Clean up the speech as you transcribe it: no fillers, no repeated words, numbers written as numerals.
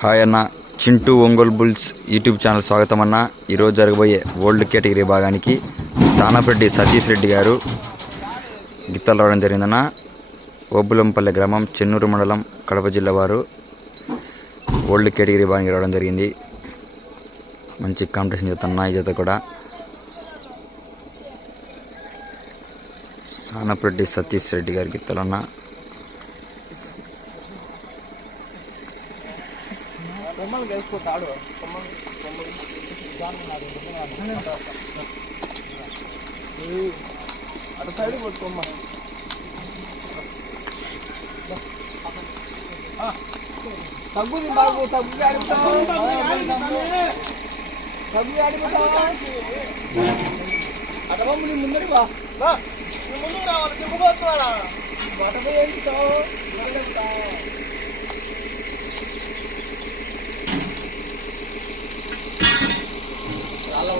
Hi అన్న, Chintu Ongole bulls YouTube channel స్వాగతం అన్న. ఈరోజు జరగబోయే ఓల్డ్ కేటగిరీ భాగానికి సానపరెడ్డి సతీష్ రెడ్డి గారు గిత్తలు రావడం జరిగిందన్న. ఓబులంపల్లె గ్రామం, చెన్నూరు మండలం, కడప జిల్లా వారు ఓల్డ్ కేటగిరీ భాగానికి రావడం జరిగింది. మంచి కాంపిటీషన్ చేస్తున్నా ఈ జత కూడా. సానపరెడ్డి సతీష్ రెడ్డి గారి గిత్తలన్న. తగ్గుది బాబు, తగ్గు ఆడిపోతావు, తగ్గు ఆడిపోతావా? అటవా ముందరి బా, ముందు రావాలి, దిగుపోతావా? బట్టపై ఏంటావు? చాలా